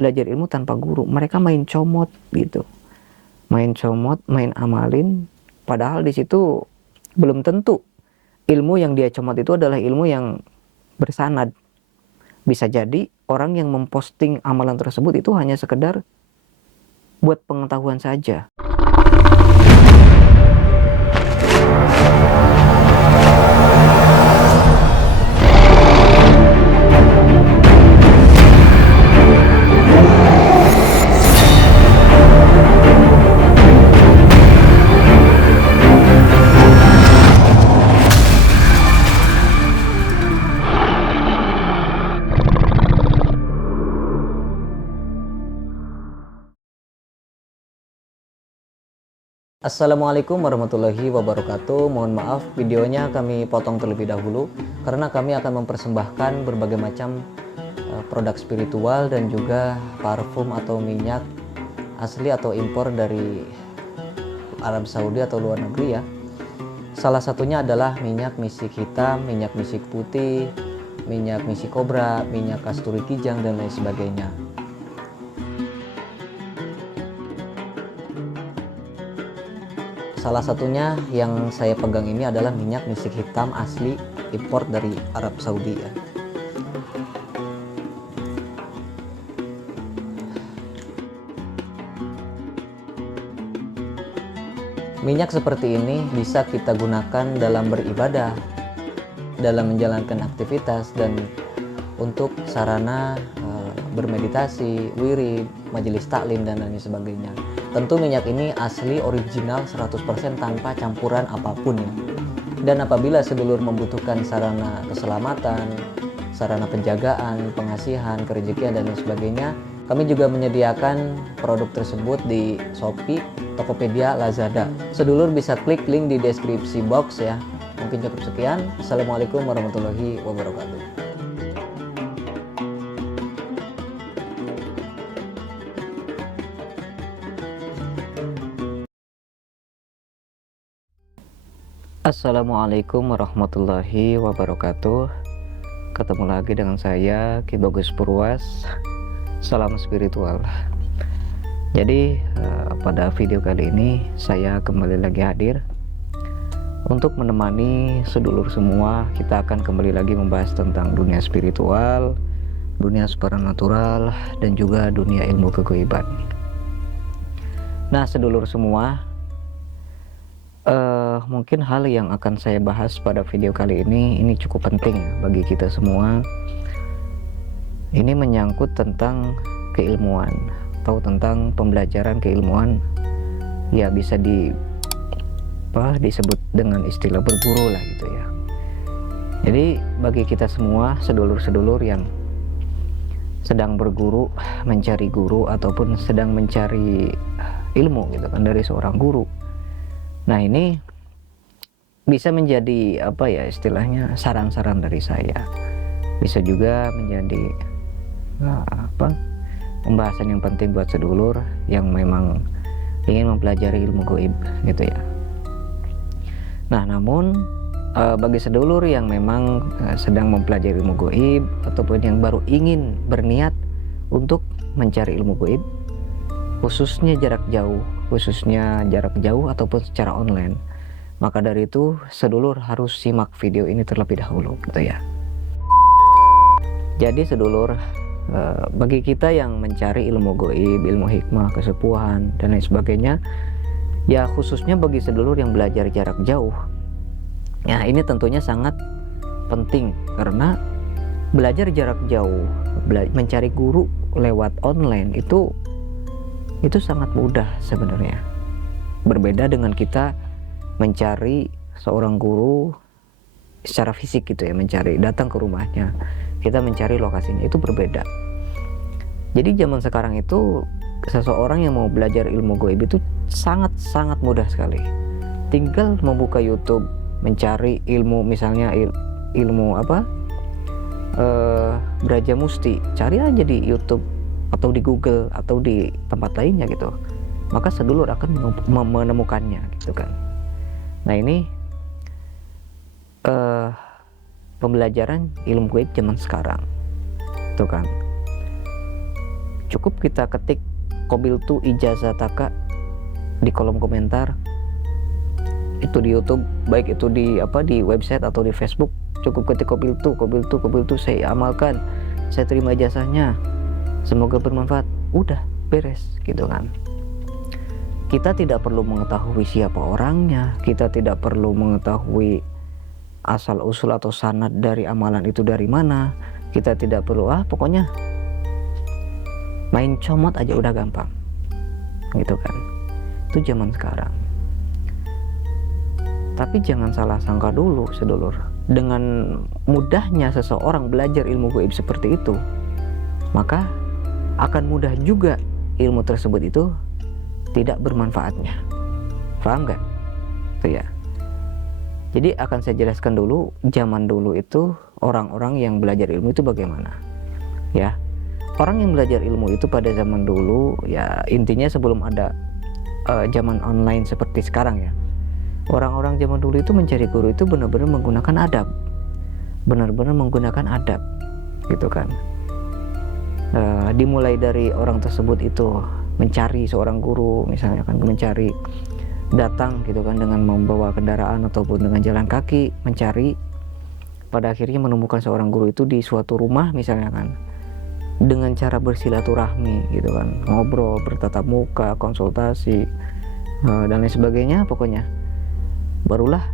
belajar ilmu tanpa guru. Mereka main comot gitu, main comot, main amalin, padahal di situ belum tentu ilmu yang dia comot itu adalah ilmu yang bersanad. Bisa jadi orang yang memposting amalan tersebut itu hanya sekedar buat pengetahuan saja. Assalamualaikum warahmatullahi wabarakatuh. Mohon maaf videonya kami potong terlebih dahulu karena kami akan mempersembahkan berbagai macam produk spiritual dan juga parfum atau minyak asli atau impor dari Arab Saudi atau luar negeri ya. Salah satunya adalah minyak misik hitam, minyak misik putih, minyak misik kobra, minyak kasturi kijang dan lain sebagainya. Salah satunya yang saya pegang ini adalah minyak misik hitam asli impor dari Arab Saudi ya. Minyak seperti ini bisa kita gunakan dalam beribadah, dalam menjalankan aktivitas, dan untuk sarana bermeditasi, wirid, majelis taklim dan lain sebagainya. Tentu minyak ini asli original 100% tanpa campuran apapun ya. Dan apabila sedulur membutuhkan sarana keselamatan, sarana penjagaan, pengasihan, kerejekian dan lain sebagainya, kami juga menyediakan produk tersebut di Shopee, Tokopedia, Lazada. Sedulur bisa klik link di deskripsi box ya. Mungkin cukup sekian. Assalamualaikum warahmatullahi wabarakatuh. Assalamualaikum warahmatullahi wabarakatuh. Ketemu lagi dengan saya Ki Bagus Purwas. Salam spiritual. Jadi pada video kali ini saya kembali lagi hadir untuk menemani sedulur semua. Kita akan kembali lagi membahas tentang dunia spiritual, dunia supranatural, dan juga dunia ilmu kegaiban. Nah sedulur semua, mungkin hal yang akan saya bahas pada video kali ini cukup penting ya bagi kita semua. Ini menyangkut tentang keilmuan atau tentang pembelajaran keilmuan, ya bisa disebut dengan istilah berguru lah gitu ya. Jadi bagi kita semua sedulur-sedulur yang sedang berguru, mencari guru ataupun sedang mencari ilmu gitu kan dari seorang guru. Nah ini bisa menjadi istilahnya saran-saran dari saya. Bisa juga menjadi pembahasan yang penting buat sedulur yang memang ingin mempelajari ilmu gaib gitu ya. Nah namun bagi sedulur yang memang sedang mempelajari ilmu gaib ataupun yang baru ingin berniat untuk mencari ilmu gaib, khususnya jarak jauh ataupun secara online, maka dari itu sedulur harus simak video ini terlebih dahulu gitu ya. Jadi sedulur, bagi kita yang mencari ilmu gaib, ilmu hikmah, kesepuhan dan lain sebagainya, ya khususnya bagi sedulur yang belajar jarak jauh, ya ini tentunya sangat penting karena belajar jarak jauh, mencari guru lewat online itu sangat mudah sebenarnya. Berbeda dengan kita mencari seorang guru secara fisik gitu ya, datang ke rumahnya, kita mencari lokasinya, itu berbeda. Jadi zaman sekarang itu seseorang yang mau belajar ilmu gaib itu sangat mudah sekali. Tinggal membuka YouTube, mencari ilmu, misalnya ilmu Braja Musti, cari aja di YouTube atau di Google atau di tempat lainnya gitu, maka sedulur akan menemukannya gitu kan. Nah ini pembelajaran ilmu gaib zaman sekarang tuh kan. Cukup kita ketik qabiltu ijazataka di kolom komentar, itu di YouTube, baik itu di website atau di Facebook. Cukup ketik qabiltu, saya amalkan, saya terima ijazahnya, semoga bermanfaat, udah beres gitu kan. Kita tidak perlu mengetahui siapa orangnya, kita tidak perlu mengetahui asal usul atau sanad dari amalan itu dari mana. Kita tidak perlu pokoknya main comot aja udah gampang gitu kan. Itu zaman sekarang. Tapi jangan salah sangka dulu sedulur, dengan mudahnya seseorang belajar ilmu gaib seperti itu, maka akan mudah juga ilmu tersebut itu tidak bermanfaatnya. Paham gak? Itu ya. Jadi akan saya jelaskan dulu zaman dulu itu orang-orang yang belajar ilmu itu bagaimana ya. Orang yang belajar ilmu itu pada zaman dulu ya, intinya sebelum ada zaman online seperti sekarang ya, orang-orang zaman dulu itu mencari guru itu benar-benar menggunakan adab, benar-benar menggunakan adab gitu kan. Dimulai dari orang tersebut itu mencari seorang guru, misalnya kan mencari, datang gitu kan dengan membawa kendaraan ataupun dengan jalan kaki mencari, pada akhirnya menemukan seorang guru itu di suatu rumah misalnya kan, dengan cara bersilaturahmi gitu kan, ngobrol, bertatap muka, konsultasi dan lain sebagainya. Pokoknya barulah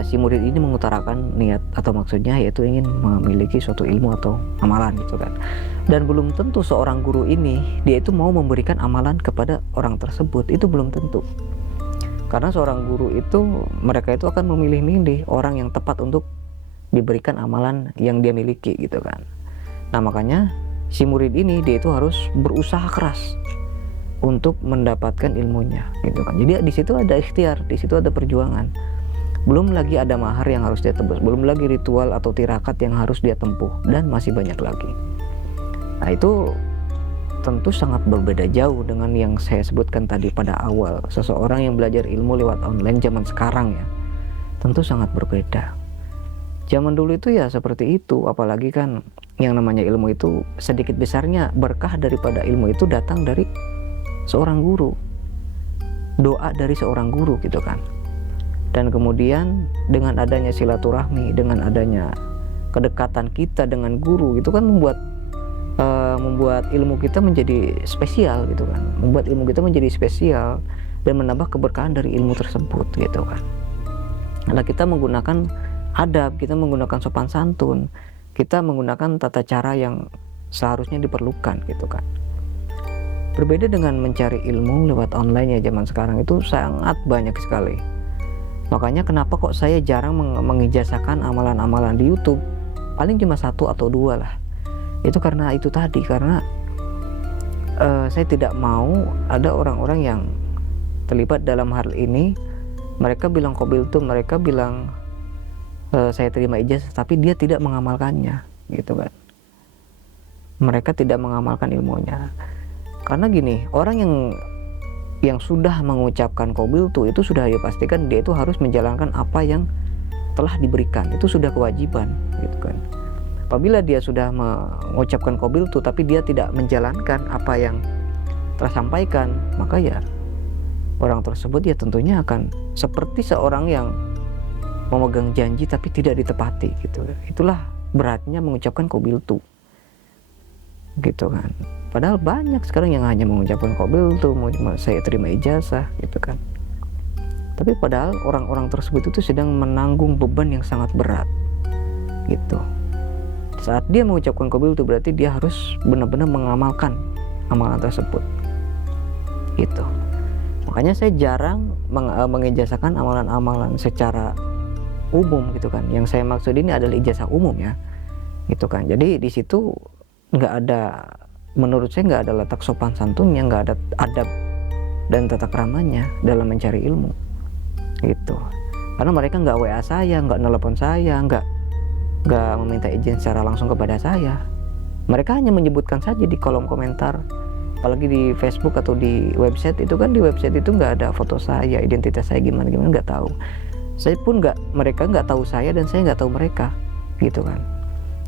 si murid ini mengutarakan niat atau maksudnya, yaitu ingin memiliki suatu ilmu atau amalan gitu kan. Dan belum tentu seorang guru ini dia itu mau memberikan amalan kepada orang tersebut, itu belum tentu. Karena seorang guru itu, mereka itu akan memilih-milih orang yang tepat untuk diberikan amalan yang dia miliki gitu kan. Nah makanya si murid ini dia itu harus berusaha keras untuk mendapatkan ilmunya gitu kan. Jadi di situ ada ikhtiar, di situ ada perjuangan. Belum lagi ada mahar yang harus dia tebus, belum lagi ritual atau tirakat yang harus dia tempuh, dan masih banyak lagi. Nah itu tentu sangat berbeda jauh dengan yang saya sebutkan tadi pada awal. Seseorang yang belajar ilmu lewat online zaman sekarang ya, tentu sangat berbeda. Zaman dulu itu ya seperti itu, apalagi kan yang namanya ilmu itu sedikit besarnya berkah daripada ilmu itu datang dari seorang guru, doa dari seorang guru gitu kan. Dan kemudian dengan adanya silaturahmi, dengan adanya kedekatan kita dengan guru itu kan membuat ilmu kita menjadi spesial gitu kan, membuat ilmu kita menjadi spesial dan menambah keberkahan dari ilmu tersebut gitu kan. Karena kita menggunakan adab, kita menggunakan sopan santun, kita menggunakan tata cara yang seharusnya diperlukan gitu kan. Berbeda dengan mencari ilmu lewat online ya zaman sekarang, itu sangat banyak sekali. Makanya kenapa kok saya jarang mengijazahkan amalan-amalan di YouTube, paling cuma 1 atau 2 lah. Itu karena itu tadi, karena saya tidak mau ada orang-orang yang terlibat dalam hal ini. Mereka bilang qabiltu, mereka bilang saya terima ijazah, tapi dia tidak mengamalkannya gitu kan. Mereka tidak mengamalkan ilmunya. Karena gini, orang yang sudah mengucapkan qabiltu itu sudah dipastikan dia itu harus menjalankan apa yang telah diberikan, itu sudah kewajiban gitu kan. Apabila dia sudah mengucapkan qabiltu tapi dia tidak menjalankan apa yang tersampaikan, maka ya orang tersebut ya tentunya akan seperti seorang yang memegang janji tapi tidak ditepati gitu. Itulah beratnya mengucapkan qabiltu gitu kan. Padahal banyak sekarang yang hanya mengucapkan qabiltu, mau cuma saya terima ijazah gitu kan. Tapi padahal orang-orang tersebut itu sedang menanggung beban yang sangat berat gitu. Saat dia mengucapkan qabiltu berarti dia harus benar-benar mengamalkan amalan tersebut gitu. Makanya saya jarang mengijazahkan amalan-amalan secara umum gitu kan. Yang saya maksud ini adalah ijazah umum ya gitu kan. Jadi di situ nggak ada, menurut saya nggak ada letak sopan santunnya, nggak ada adab dan tata keramanya dalam mencari ilmu gitu. Karena mereka nggak WA saya, nggak nelpon saya, nggak meminta izin secara langsung kepada saya. Mereka hanya menyebutkan saja di kolom komentar, apalagi di Facebook atau di website itu kan. Di website itu nggak ada foto saya, identitas saya gimana nggak tahu. Saya pun mereka nggak tahu saya dan saya nggak tahu mereka gitu kan.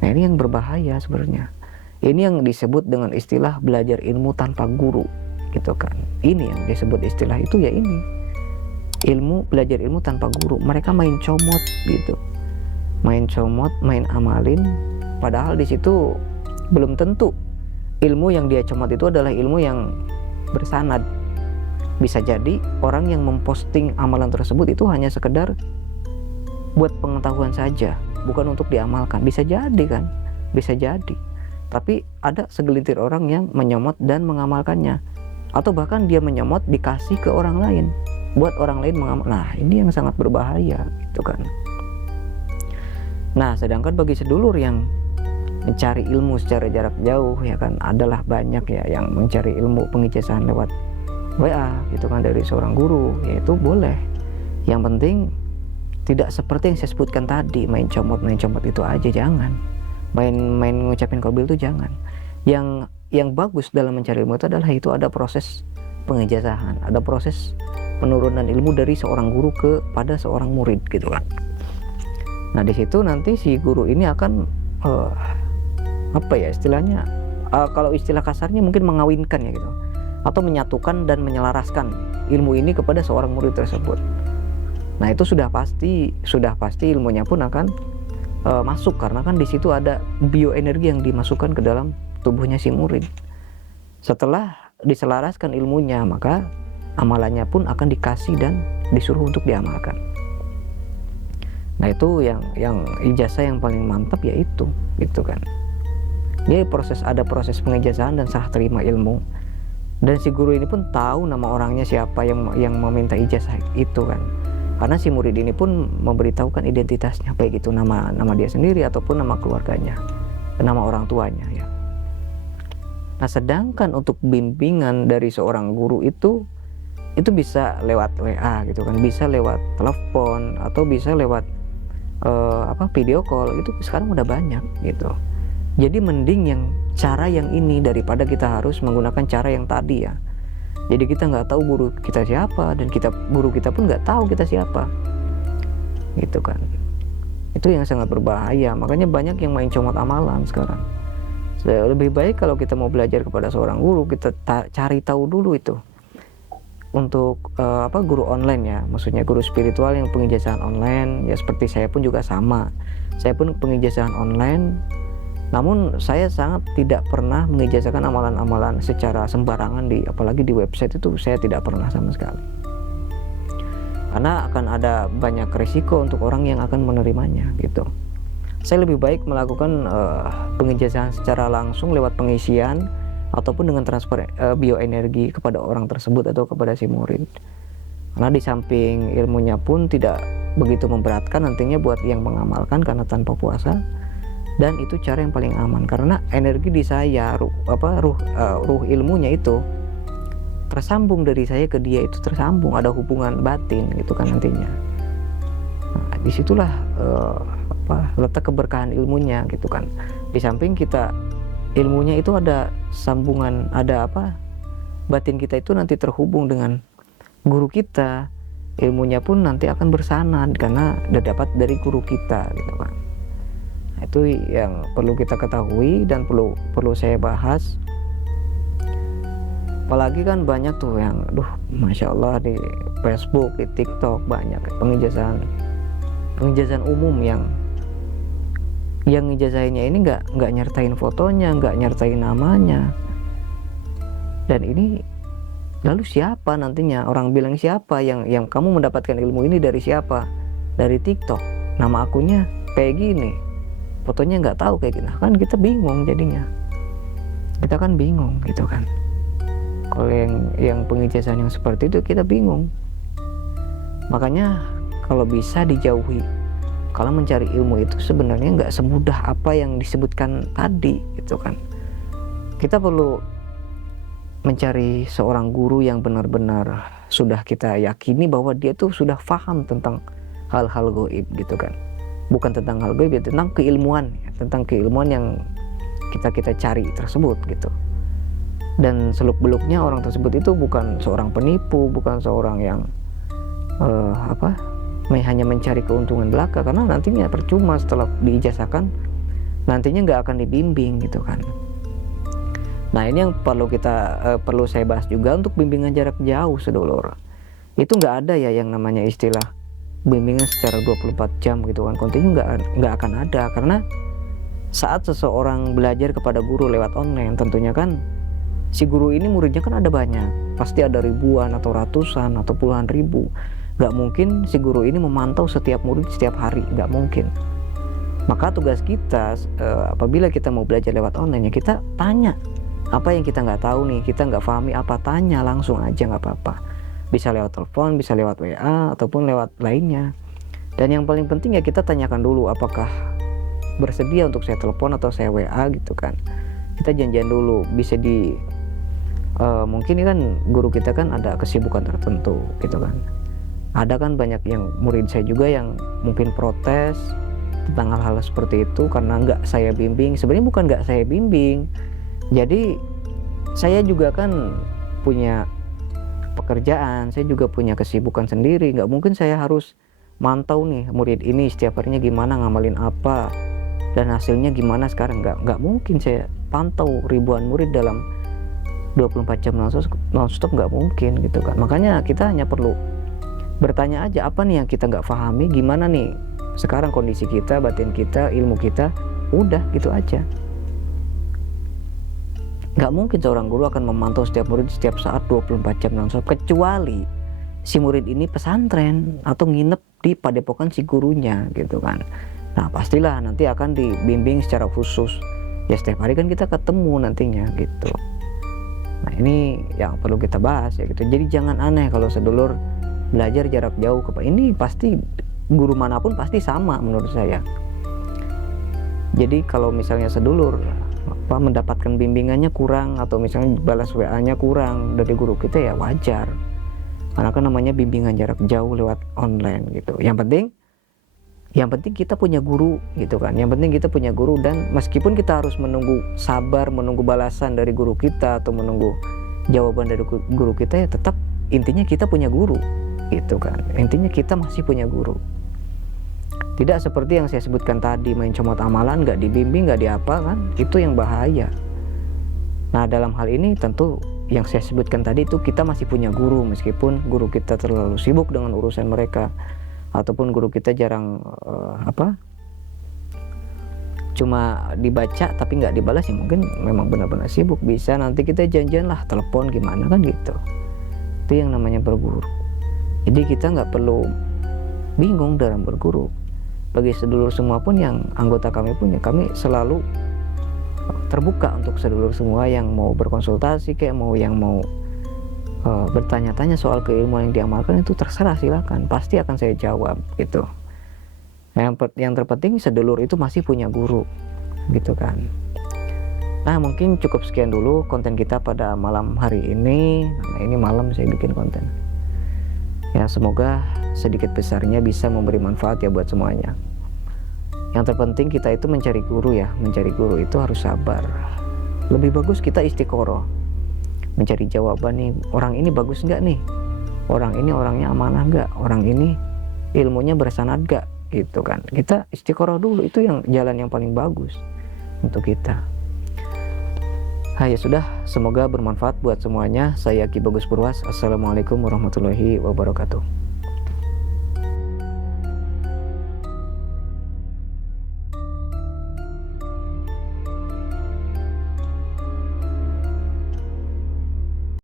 Nah ini yang berbahaya sebenarnya. Ini yang disebut dengan istilah belajar ilmu tanpa guru gitu kan. Ini yang disebut istilah itu, ya ini ilmu, belajar ilmu tanpa guru. Mereka main comot gitu, main comot, main amalin, padahal di situ belum tentu ilmu yang dia comot itu adalah ilmu yang bersanad. Bisa jadi orang yang memposting amalan tersebut itu hanya sekedar buat pengetahuan saja, bukan untuk diamalkan. Bisa jadi kan, bisa jadi. Tapi ada segelintir orang yang menyomot dan mengamalkannya, atau bahkan dia menyomot dikasih ke orang lain, buat orang lain mengamal. Nah, ini yang sangat berbahaya gitu kan. Nah, sedangkan bagi sedulur yang mencari ilmu secara jarak jauh, ya kan, adalah banyak ya yang mencari ilmu pengijazahan lewat WA gitu kan, dari seorang guru, yaitu boleh. Yang penting tidak seperti yang saya sebutkan tadi, main comot itu aja, jangan. Main ngucapin qabil itu jangan. Yang bagus dalam mencari ilmu itu adalah ada proses pengijazahan, ada proses penurunan ilmu dari seorang guru kepada seorang murid gitu kan. Nah, di situ nanti si guru ini akan apa ya istilahnya, kalau istilah kasarnya mungkin mengawinkan ya gitu, atau menyatukan dan menyelaraskan ilmu ini kepada seorang murid tersebut. Nah, itu sudah pasti ilmunya pun akan masuk, karena kan di situ ada bioenergi yang dimasukkan ke dalam tubuhnya si murid. Setelah diselaraskan ilmunya, maka amalannya pun akan dikasih dan disuruh untuk diamalkan. Nah, itu yang ijazah yang paling mantap, yaitu gitu kan. Dia ada proses pengijazahan dan serah terima ilmu, dan si guru ini pun tahu nama orangnya siapa yang meminta ijazah itu kan. Karena si murid ini pun memberitahukan identitasnya, baik itu nama dia sendiri ataupun nama keluarganya, nama orang tuanya ya. Nah, sedangkan untuk bimbingan dari seorang guru itu bisa lewat WA gitu kan, bisa lewat telepon, atau bisa lewat video call. Itu sekarang udah banyak gitu. Jadi mending yang cara yang ini daripada kita harus menggunakan cara yang tadi ya. Jadi kita nggak tahu guru kita siapa, dan guru kita pun nggak tahu kita siapa, gitu kan. Itu yang sangat berbahaya. Makanya banyak yang main comot amalan sekarang. Lebih baik kalau kita mau belajar kepada seorang guru, kita cari tahu dulu itu. Untuk guru online ya, maksudnya guru spiritual yang pengijazahan online ya, seperti saya pun juga sama. Saya pun pengijazahan online. Namun saya sangat tidak pernah mengijazahkan amalan-amalan secara sembarangan, apalagi di website itu saya tidak pernah sama sekali. Karena akan ada banyak risiko untuk orang yang akan menerimanya gitu. Saya lebih baik melakukan pengijazahan secara langsung lewat pengisian ataupun dengan transfer bioenergi kepada orang tersebut atau kepada si murid. Karena di samping ilmunya pun tidak begitu memberatkan nantinya buat yang mengamalkan karena tanpa puasa. Dan itu cara yang paling aman, karena energi di saya, ruh ilmunya itu tersambung dari saya ke dia, itu tersambung, ada hubungan batin gitu kan nantinya. Nah, disitulah letak keberkahan ilmunya gitu kan. Di samping kita ilmunya itu ada sambungan, batin kita itu nanti terhubung dengan guru kita, ilmunya pun nanti akan bersanad karena dapat dari guru kita gitu kan. Itu yang perlu kita ketahui dan perlu saya bahas. Apalagi kan banyak tuh yang Masya Allah di Facebook, di TikTok banyak pengijazahan umum yang ngijazahinnya ini nggak nyertain fotonya, nggak nyertain namanya. Dan ini lalu siapa nantinya, orang bilang siapa yang kamu mendapatkan ilmu ini dari siapa? Dari TikTok, nama akunnya kayak gini, fotonya nggak tahu kayak gitu. Kan kita bingung jadinya, kita kan bingung gitu kan. Kalau yang pengijazahan yang seperti itu kita bingung. Makanya kalau bisa dijauhi. Kalau mencari ilmu itu sebenarnya nggak semudah apa yang disebutkan tadi gitu kan. Kita perlu mencari seorang guru yang benar-benar sudah kita yakini bahwa dia tuh sudah paham tentang hal-hal gaib gitu kan. Bukan tentang hal gaib, tentang keilmuan yang kita cari tersebut gitu. Dan seluk-beluknya orang tersebut itu bukan seorang penipu, bukan seorang yang hanya mencari keuntungan belaka, karena nantinya percuma setelah diijazahkan, nantinya nggak akan dibimbing gitu kan. Nah ini yang perlu saya bahas juga untuk bimbingan jarak jauh sedulur. Itu nggak ada ya yang namanya istilah bimbingan secara 24 jam gitu kan, kontinu nggak akan ada. Karena saat seseorang belajar kepada guru lewat online, tentunya kan si guru ini muridnya kan ada banyak, pasti ada ribuan atau ratusan atau puluhan ribu. Nggak mungkin si guru ini memantau setiap murid setiap hari, nggak mungkin. Maka tugas kita apabila kita mau belajar lewat online, ya kita tanya apa yang kita nggak tahu nih, kita nggak pahami apa, tanya langsung aja, nggak apa-apa. Bisa lewat telepon, bisa lewat WA ataupun lewat lainnya. Dan yang paling penting ya kita tanyakan dulu apakah bersedia untuk saya telepon atau saya WA gitu kan. Kita janjian dulu, bisa mungkin ini kan guru kita kan ada kesibukan tertentu gitu kan. Ada kan banyak yang murid saya juga yang mungkin protes tentang hal-hal seperti itu karena nggak saya bimbing. Sebenarnya bukan nggak saya bimbing, jadi saya juga kan punya pekerjaan, saya juga punya kesibukan sendiri. Nggak mungkin saya harus mantau nih murid ini setiap harinya gimana, ngamalin apa, dan hasilnya gimana sekarang. Nggak mungkin saya pantau ribuan murid dalam 24 jam non-stop, nggak mungkin gitu kan. Makanya kita hanya perlu bertanya aja, apa nih yang kita nggak pahami, gimana nih sekarang kondisi kita, batin kita, ilmu kita, udah gitu aja. Nggak mungkin seorang guru akan memantau setiap murid setiap saat 24 jam non-stop, kecuali si murid ini pesantren atau nginep di padepokan si gurunya gitu kan. Nah pastilah nanti akan dibimbing secara khusus ya, setiap hari kan kita ketemu nantinya gitu. Nah ini yang perlu kita bahas ya gitu. Jadi jangan aneh kalau sedulur belajar jarak jauh ini pasti guru manapun pasti sama menurut saya. Jadi kalau misalnya sedulur mendapatkan bimbingannya kurang atau misalnya balas WA-nya kurang dari guru kita, ya wajar, karena kan namanya bimbingan jarak jauh lewat online gitu. Yang penting kita punya guru gitu kan. Yang penting kita punya guru, dan meskipun kita harus menunggu balasan dari guru kita atau menunggu jawaban dari guru kita, ya tetap intinya kita punya guru gitu kan. Intinya kita masih punya guru. Tidak seperti yang saya sebutkan tadi, main comot amalan, nggak dibimbing, nggak diapa kan, itu yang bahaya. Nah dalam hal ini tentu yang saya sebutkan tadi itu kita masih punya guru, meskipun guru kita terlalu sibuk dengan urusan mereka, ataupun guru kita jarang cuma dibaca tapi nggak dibalas, ya mungkin memang benar-benar sibuk. Bisa nanti kita janjian lah telepon gimana kan gitu. Itu yang namanya berguru. Jadi kita nggak perlu bingung dalam berguru. Bagi sedulur semua pun yang anggota kami punya, kami selalu terbuka untuk sedulur semua yang mau berkonsultasi, kayak yang mau bertanya-tanya soal keilmuan yang diamalkan, itu terserah, silakan, pasti akan saya jawab gitu. Yang terpenting sedulur itu masih punya guru gitu kan. Nah mungkin cukup sekian dulu konten kita pada malam hari ini. Nah, ini malam saya bikin konten ya, semoga sedikit besarnya bisa memberi manfaat ya buat semuanya. Yang terpenting kita itu mencari guru ya. Mencari guru itu harus sabar. Lebih bagus kita istiqoroh, mencari jawaban nih, orang ini bagus nggak nih, orang ini orangnya amanah nggak, orang ini ilmunya bersanad nggak gitu kan. Kita istiqoroh dulu, itu yang jalan yang paling bagus untuk kita. Ya sudah, semoga bermanfaat buat semuanya. Saya Ki Bagus Purwas. Assalamualaikum warahmatullahi wabarakatuh.